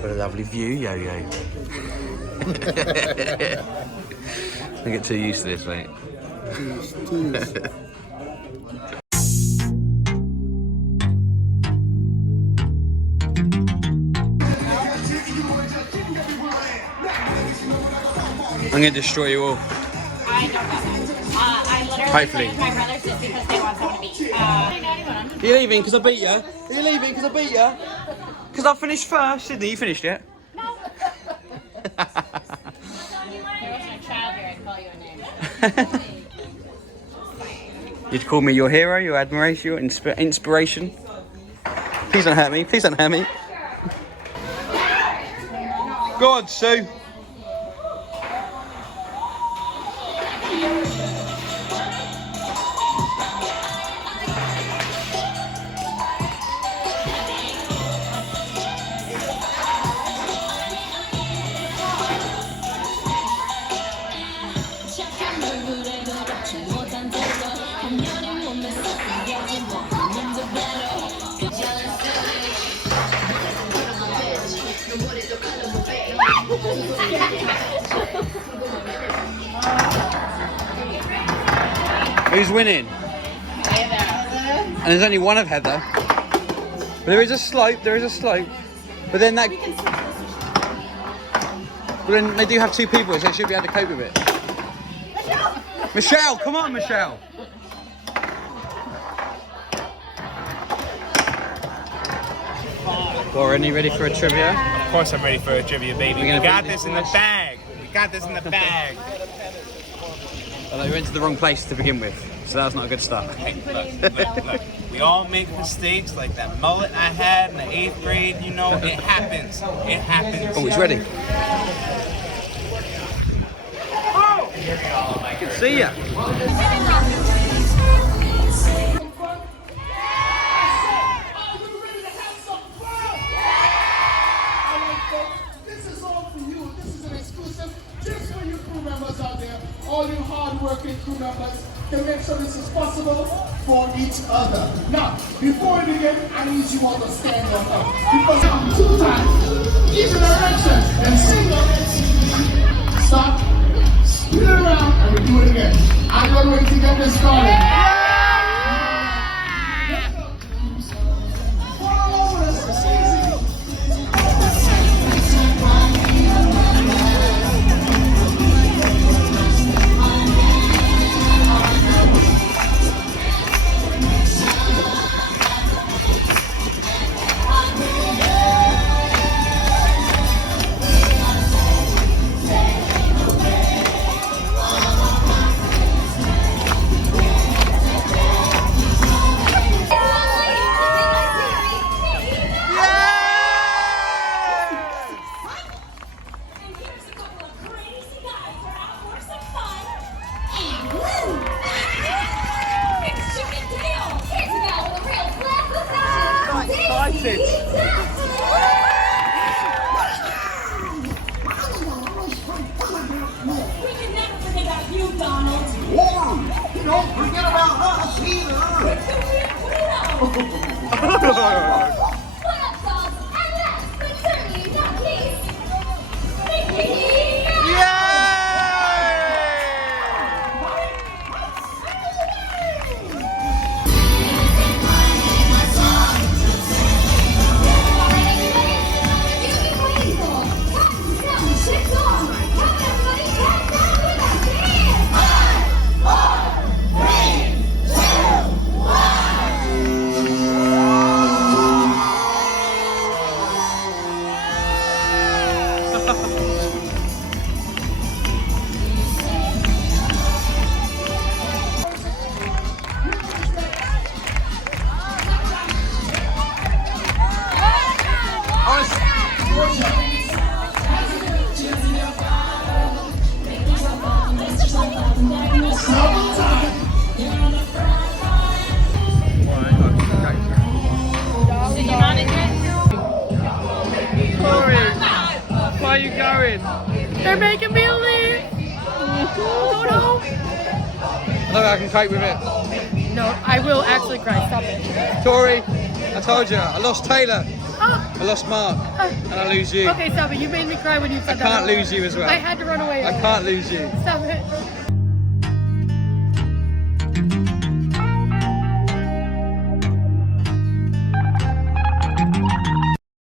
What a lovely view, Yo-Yo. I get too used to this, mate. I'm gonna destroy you all. I don't know that. I literally Hopefully. played with my brothers just because they want someone to beat. I know anyone. I'm just Are you leaving because I beat you? Are you leaving because I beat you? Because I finished first. Sydney, you finished yet? no. There wasn't a child here, I'd call you a name. You'd call me your hero, your admiration, your inspiration. Please don't hurt me. Please don't hurt me. Go on, Sue. Who's winning? Heather. And there's only one of Heather. But there is a slope, But then that... But then they do have two people, so they should be able to cope with it. Michelle, come on, Michelle. Lauren, you ready for a trivia? Of course I'm ready for a trivia, baby. We got this in the bag. We got this in the bag. Although we went to the wrong place to begin with, so that was not a good start. Hey, look. We all make mistakes, like that mullet I had in the 8th grade, you know, it happens. It happens. Oh, he's ready. I can see ya. This is all for you. This is an exclusive just for you crew members out there, all you hard-working crew members, to make sure this is possible for each other. Now, before we begin, I need you all to stand up because I'm 2 times, each direction, and single. Stop, spin it around, and we do it again. I don't wait to get this started. Follow us, it's easy. Don't forget about us either. What up, dogs? And last, but certainly not least, Mickey Where are you going? They're making me leave. Oh no. I don't think I can cope with it. No, I will actually cry. Stop it. Tori, I told you. I lost Taylor. Oh, I lost Mark. And I lose you. okay, stop it. You made me cry when you said I that. can't lose you as well. I had to run away. I can't lose you. Stop it.